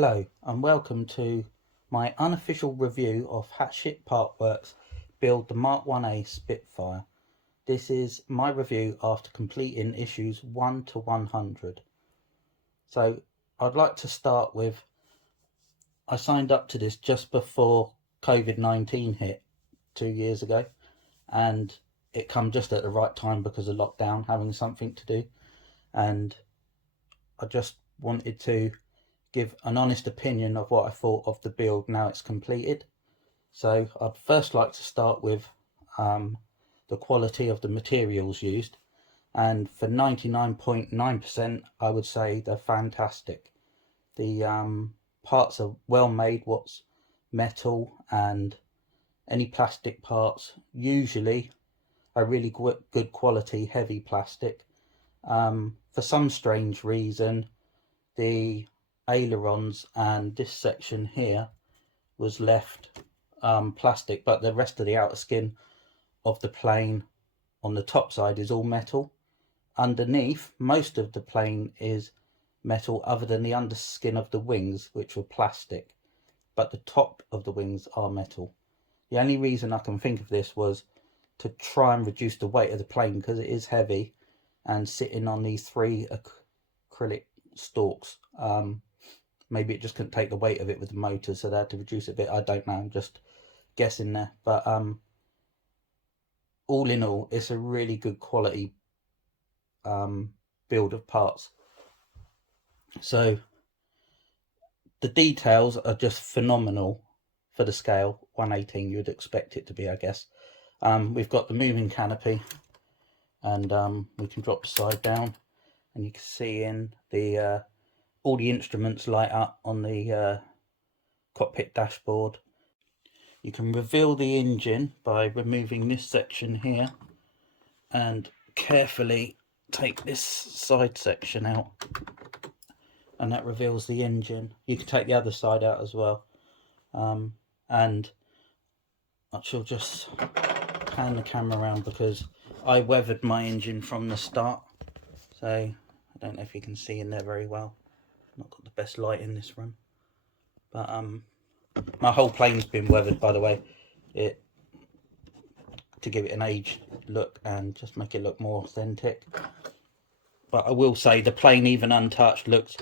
Hello and welcome to my unofficial review of Hachette Partworks build the Mk1a Spitfire. This is my review after completing issues 1 to 100. So I'd like to start with, I signed up to this just before COVID-19 hit 2 years ago, and it come just at the right time because of lockdown, having something to do, and I just wanted to give an honest opinion of what I thought of the build now it's completed. So I'd first like to start with the quality of the materials used, and for 99.9% I would say they're fantastic. The parts are well made, what's metal and any plastic parts usually are really good quality heavy plastic. For some strange reason the ailerons and this section here was left plastic, but the rest of the outer skin of the plane on the top side is all metal. Underneath, most of the plane is metal other than the underskin of the wings, which were plastic, but the top of the wings are metal. The only reason I can think of this was to try and reduce the weight of the plane because it is heavy and sitting on these 3 acrylic stalks. Maybe it just couldn't take the weight of it with the motor, so they had to reduce it a bit. I don't know, I'm just guessing there. But all in all, it's a really good quality build of parts. So the details are just phenomenal for the scale. 1/18 you'd expect it to be, I guess. We've got the moving canopy, and we can drop the side down, and you can see in the all the instruments light up on the cockpit dashboard. You can reveal the engine by removing this section here and carefully take this side section out, and that reveals the engine. You can take the other side out as well, and I shall just pan the camera around because I weathered my engine from the start, so I don't know if you can see in there very well. Not got the best light in this room, but my whole plane's been weathered, by the way, to give it an aged look and just make it look more authentic. But I will say the plane, even untouched, looks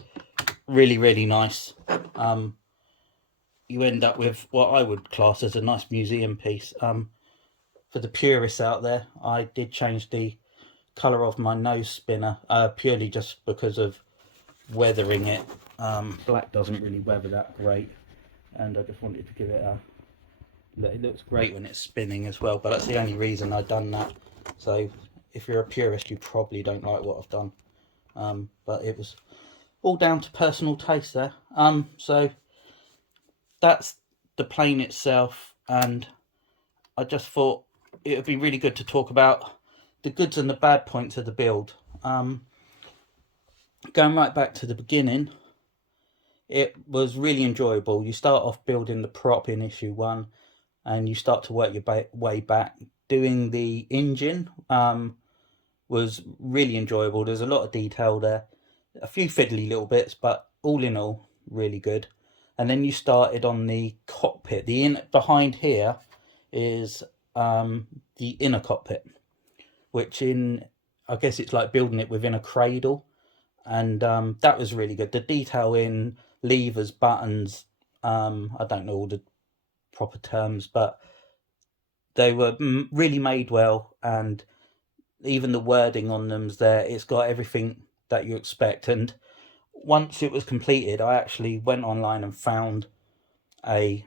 really nice. You end up with what I would class as a nice museum piece. For the purists out there, I did change the colour of my nose spinner purely just because of weathering it. Black doesn't really weather that great, and I just wanted to give it a look. It looks great when it's spinning as well, but that's the only reason I've done that. So if you're a purist, you probably don't like what I've done, but it was all down to personal taste there. So that's the plane itself, and I just thought it would be really good to talk about the goods and the bad points of the build. Going right back to the beginning, it was really enjoyable. You start off building the prop in issue 1, and you start to work your way back. Doing the engine was really enjoyable. There's a lot of detail there, a few fiddly little bits, but all in all, really good. And then you started on the cockpit. Behind here is the inner cockpit, which I guess it's like building it within a cradle. And that was really good. The detail in levers, buttons, I don't know all the proper terms, but they were really made well, and even the wording on them's there. It's got everything that you expect. And once it was completed, I actually went online and found a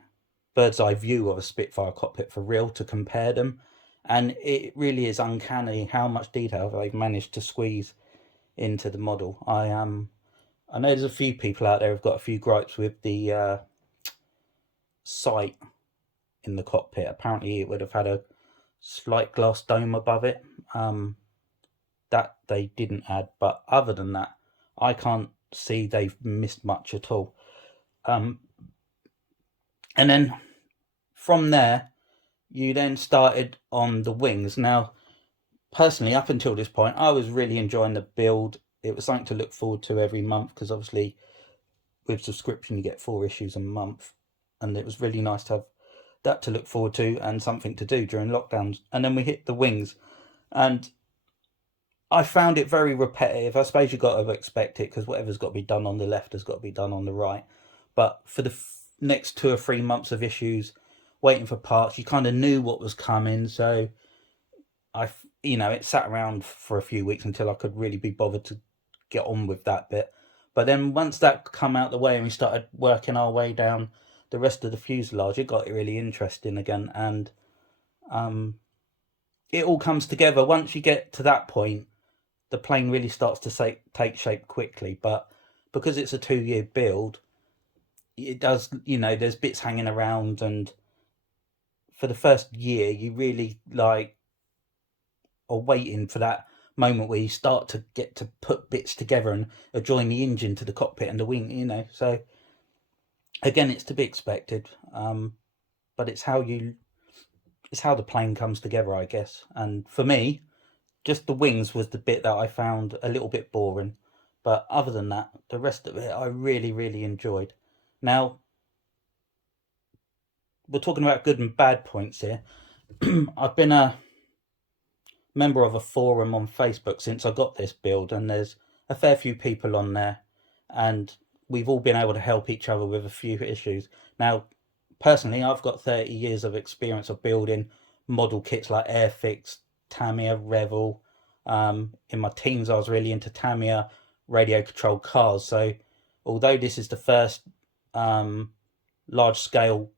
bird's eye view of a Spitfire cockpit for real to compare them, and it really is uncanny how much detail they've managed to squeeze into the model. I know there's a few people out there who've got a few gripes with the sight in the cockpit. Apparently it would have had a slight glass dome above it, that they didn't add, but other than that I can't see they've missed much at all. And then from there you then started on the wings. Now personally, up until this point, I was really enjoying the build. It was something to look forward to every month because obviously with subscription you get 4 issues a month, and it was really nice to have that to look forward to and something to do during lockdowns. And then we hit the wings, and I found it very repetitive. I suppose you've got to expect it, because whatever's got to be done on the left has got to be done on the right. But for the next 2 or 3 months of issues, waiting for parts, you kind of knew what was coming. So it sat around for a few weeks until I could really be bothered to get on with that bit. But then once that come out the way and we started working our way down the rest of the fuselage, it got really interesting again. And it all comes together. Once you get to that point, the plane really starts to take shape quickly. But because it's a 2-year build, it does, there's bits hanging around, and for the first year you really are waiting for that moment where you start to get to put bits together and join the engine to the cockpit and the wing, so again, it's to be expected, but it's how the plane comes together, I guess. And for me, just the wings was the bit that I found a little bit boring, but other than that, the rest of it I really, really enjoyed. Now, we're talking about good and bad points here. I've been a member of a forum on Facebook since I got this build, and there's a fair few people on there, and we've all been able to help each other with a few issues. Now, personally, I've got 30 years of experience of building model kits like Airfix, Tamiya, Revel. In my teens, I was really into Tamiya radio controlled cars. So although this is the first large scale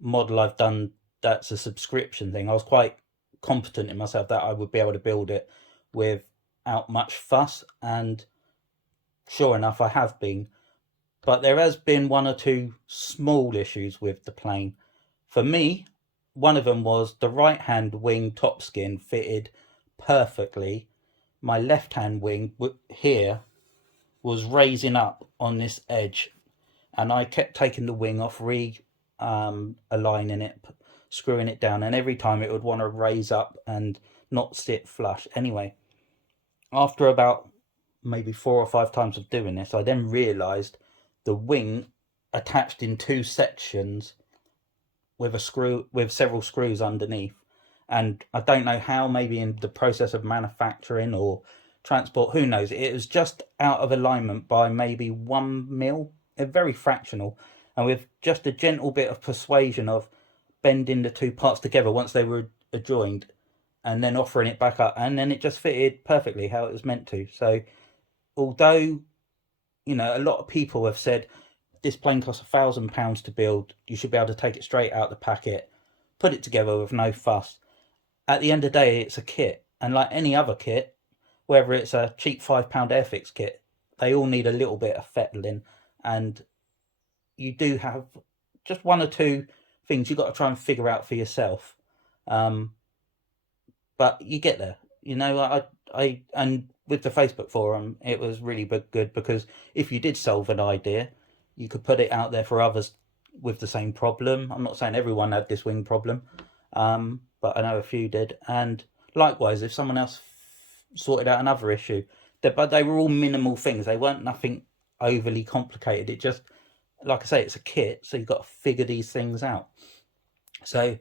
model I've done that's a subscription thing, I was quite competent in myself that I would be able to build it without much fuss, and sure enough, I have been. But there has been 1 or 2 small issues with the plane. For me, one of them was the right hand wing top skin fitted perfectly. My left hand wing here was raising up on this edge, and I kept taking the wing off, aligning it, screwing it down, and every time it would want to raise up and not sit flush. Anyway, after about maybe 4 or 5 times of doing this, I then realized the wing attached in 2 sections with several screws underneath. And I don't know how, maybe in the process of manufacturing or transport, who knows, it was just out of alignment by maybe 1 mil, very fractional. And with just a gentle bit of persuasion of bending the 2 parts together once they were adjoined, and then offering it back up, and then it just fitted perfectly how it was meant to. So although a lot of people have said this plane costs £1,000 to build, you should be able to take it straight out the packet, put it together with no fuss. At the end of the day, it's a kit, and like any other kit, whether it's a cheap £5 Airfix kit, they all need a little bit of fettling, and you do have just 1 or 2 things you've got to try and figure out for yourself. But you get there. And with the Facebook forum, it was really good, because if you did solve an idea, you could put it out there for others with the same problem. I'm not saying everyone had this wing problem, but I know a few did. And likewise, if someone else sorted out another issue, but they were all minimal things. They weren't nothing overly complicated. It just, like I say, it's a kit, so you've got to figure these things out. So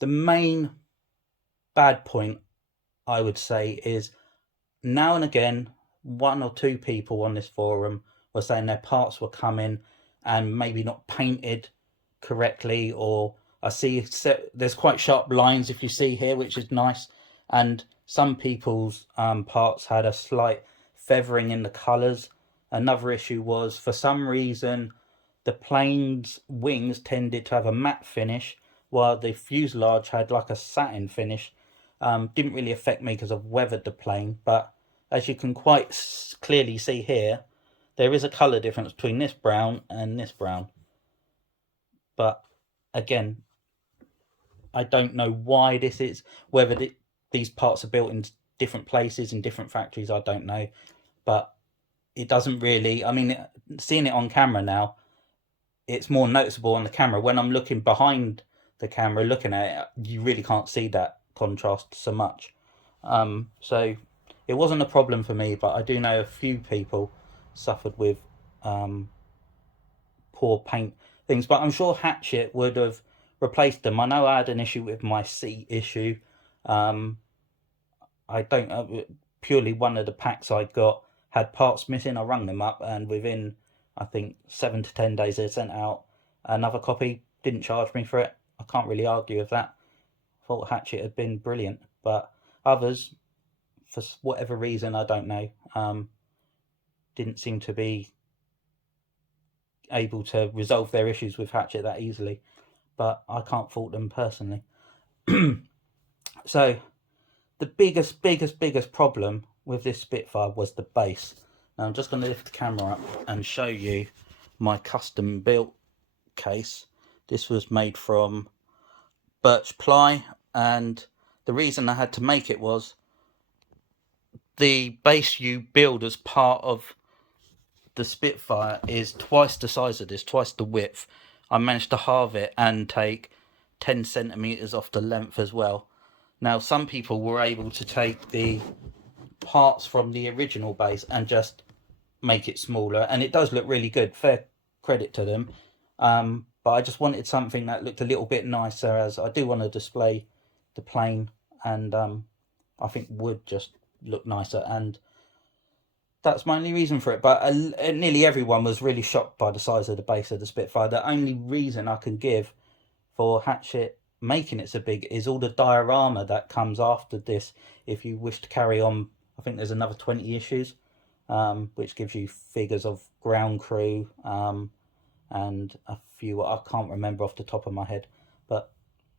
the main bad point, I would say, is now and again 1 or 2 people on this forum were saying their parts were coming and maybe not painted correctly, or I see there's quite sharp lines, if you see here, which is nice, and some people's parts had a slight feathering in the colours. Another issue was, for some reason, the plane's wings tended to have a matte finish, while the fuselage had like a satin finish. Didn't really affect me because I've weathered the plane, but as you can quite clearly see here, there is a colour difference between this brown and this brown. But again, I don't know why this is, whether these parts are built in different places, in different factories, I don't know. But it doesn't really, seeing it on camera now, it's more noticeable on the camera. When I'm looking behind the camera, looking at it, you really can't see that contrast so much. So it wasn't a problem for me, but I do know a few people suffered with poor paint things, but I'm sure Hachette would have replaced them. I know I had an issue with my seat issue. I don't purely one of the packs I got had parts missing. I rung them up, and within I think 7 to 10 days they sent out another copy. Didn't charge me for it. I can't really argue with that. Thought Hachette had been brilliant, but others, for whatever reason I don't know, didn't seem to be able to resolve their issues with Hachette that easily. But I can't fault them personally. So the biggest problem with this Spitfire was the base. Now I'm just going to lift the camera up and show you my custom built case. This was made from birch ply, and the reason I had to make it was the base you build as part of the Spitfire is twice the size of this, twice the width. I managed to halve it and take 10 centimeters off the length as well. Now some people were able to take the parts from the original base and just make it smaller, and it does look really good, fair credit to them. But I just wanted something that looked a little bit nicer, as I do want to display the plane, and I think wood just look nicer, and that's my only reason for it. But nearly everyone was really shocked by the size of the base of the Spitfire. The only reason I can give for Hachette making it so big is all the diorama that comes after this. If you wish to carry on, I think there's another 20 issues, which gives you figures of ground crew and a few I can't remember off the top of my head. But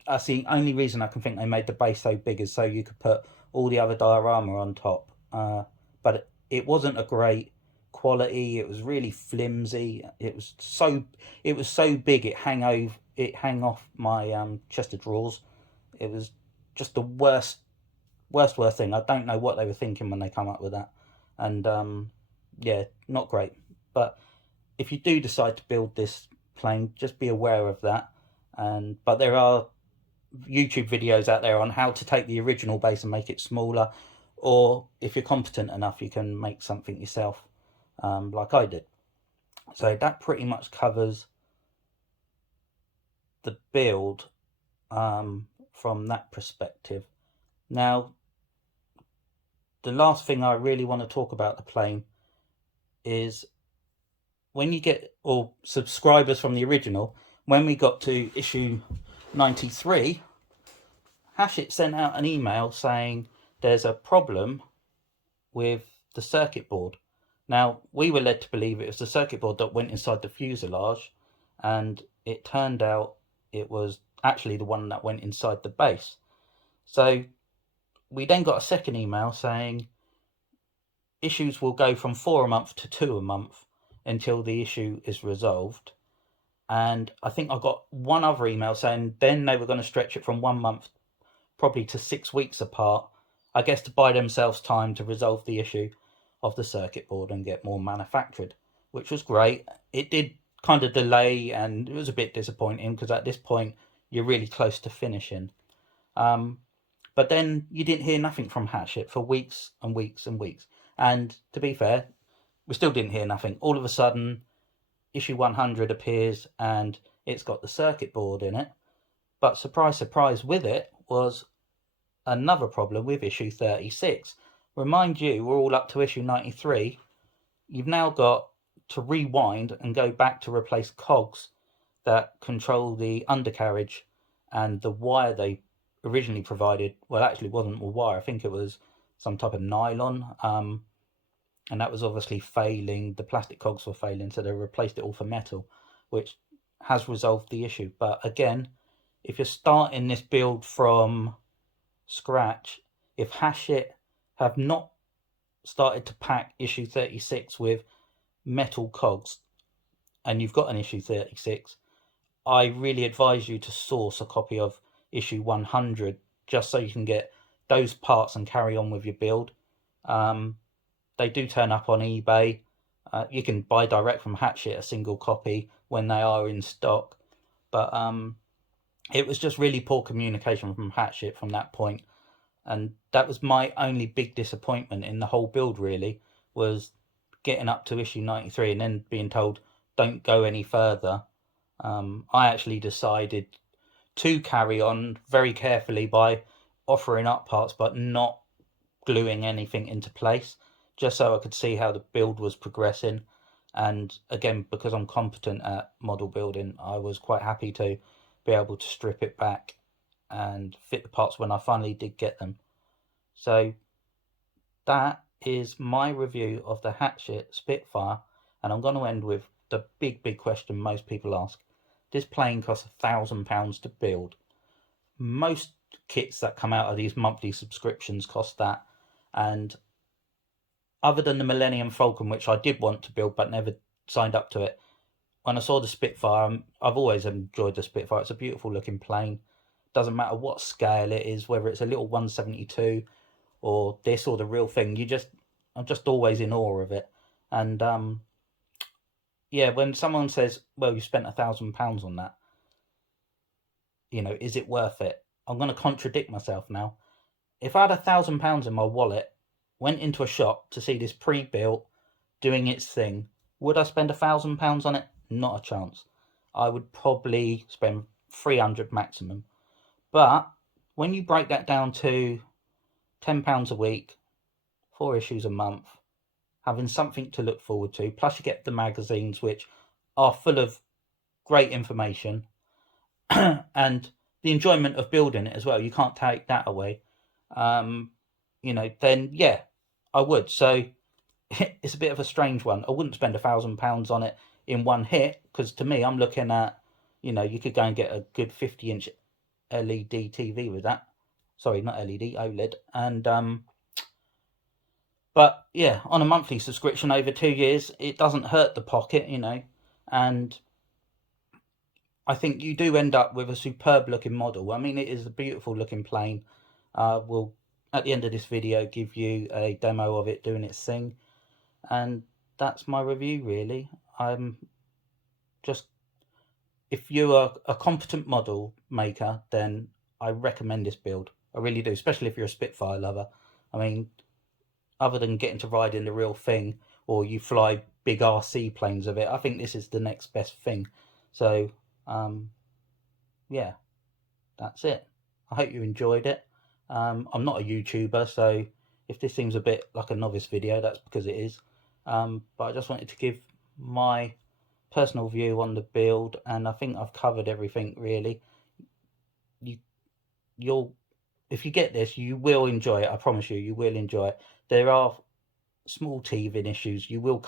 that's the only reason I can think they made the base so big, is so you could put all the other diorama on top. But it wasn't a great quality. It was really flimsy. It was so big it hang off my chest of drawers. It was just the worst thing. I don't know what they were thinking when they come up with that. And yeah, not great. But if you do decide to build this plane, just be aware of that. But there are YouTube videos out there on how to take the original base and make it smaller, or if you're competent enough, you can make something yourself, like I did. So that pretty much covers the build from that perspective. Now, the last thing I really want to talk about the plane is when you get, or subscribers from the original, when we got to issue 93, Hachette sent out an email saying there's a problem with the circuit board. Now, we were led to believe it was the circuit board that went inside the fuselage, and it turned out it was actually the one that went inside the base. So we then got a second email saying issues will go from 4 a month to 2 a month until the issue is resolved. And I think I got one other email saying then they were going to stretch it from 1 month probably to 6 weeks apart, I guess to buy themselves time to resolve the issue of the circuit board and get more manufactured, which was great. It did kind of delay, and it was a bit disappointing because at this point you're really close to finishing. But then you didn't hear nothing from Hachette for weeks and weeks and weeks. And to be fair, we still didn't hear nothing. All of a sudden, issue 100 appears and it's got the circuit board in it. But surprise, surprise, with it was another problem with issue 36. Remind you, we're all up to issue 93. You've now got to rewind and go back to replace cogs that control the undercarriage, and the wire they originally provided, well, actually wasn't a wire. I think it was some type of nylon, and that was obviously failing. The plastic cogs were failing, so they replaced it all for metal, which has resolved the issue. But again, if you're starting this build from scratch, if Hachette have not started to pack issue 36 with metal cogs and you've got an issue 36, I really advise you to source a copy of issue 100 just so you can get those parts and carry on with your build. They do turn up on eBay. You can buy direct from Hachette a single copy when they are in stock. But it was just really poor communication from Hachette from that point. And that was my only big disappointment in the whole build, really, was getting up to issue 93 and then being told, don't go any further, I actually decided to carry on very carefully by offering up parts but not gluing anything into place, just so I could see how the build was progressing. And again, because I'm competent at model building, I was quite happy to be able to strip it back and fit the parts when I finally did get them. So that is my review of the Hachette Spitfire, and I'm going to end with the big question most people ask. This plane costs £1,000 to build. Most kits that come out of these monthly subscriptions cost that, and other than the Millennium Falcon, which I did want to build but never signed up to it, when I saw the Spitfire, I've always enjoyed the Spitfire. It's a beautiful looking plane. Doesn't matter what scale it is, whether it's a little 172 or this or the real thing. I'm just always in awe of it. And yeah, when someone says, well, you spent £1,000 on that, you know, is it worth it? I'm going to contradict myself now. If I had £1,000 in my wallet, went into a shop to see this pre-built doing its thing, would I spend £1,000 on it? Not a chance. I would probably spend 300 maximum. But when you break that down to £10 a week, 4 issues a month, having something to look forward to, plus you get the magazines, which are full of great information, and the enjoyment of building it as well. You can't take that away. You know, then yeah, I would. So it's a bit of a strange one. I wouldn't spend £1,000 on it in one hit, because to me, I'm looking at, you know, you could go and get a good 50-inch LED TV with that. Sorry, not LED, OLED. And but yeah, on a monthly subscription over 2 years, it doesn't hurt the pocket, you know. And I think you do end up with a superb looking model. I mean, it is a beautiful looking plane. We'll, at the end of this video, give you a demo of it doing its thing. And that's my review, really. I'm just, if you are a competent model maker, then I recommend this build. I really do, especially if you're a Spitfire lover. I mean, other than getting to ride in the real thing, or you fly big RC planes of it, I think this is the next best thing. So yeah, that's it. I hope you enjoyed it. I'm not a YouTuber, so if this seems a bit like a novice video, that's because it is. But I just wanted to give my personal view on the build, and I think I've covered everything really. You'll, if you get this, you will enjoy it. I promise you, you will enjoy it. There are small teething issues. You will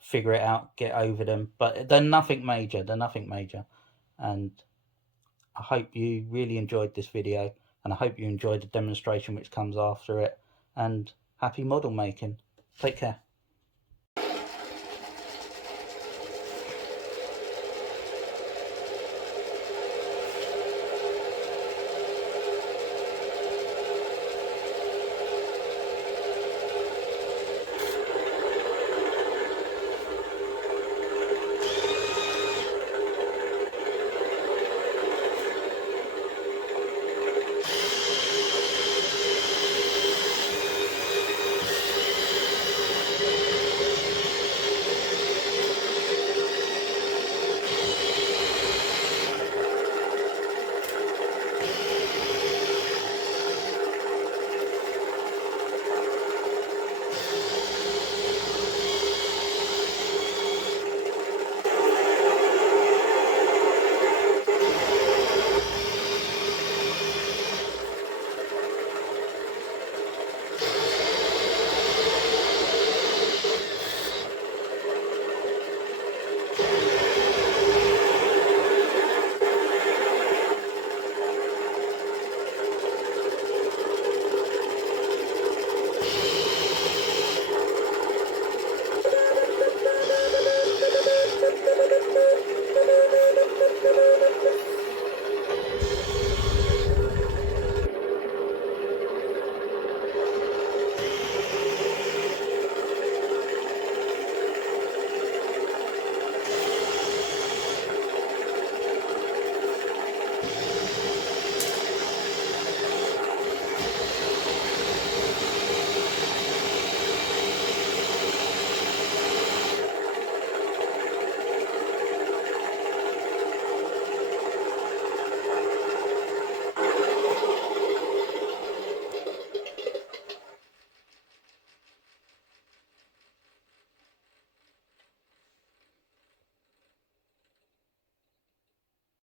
figure it out, get over them, but they're nothing major. And I hope you really enjoyed this video, and I hope you enjoyed the demonstration which comes after it, and happy model making. Take care.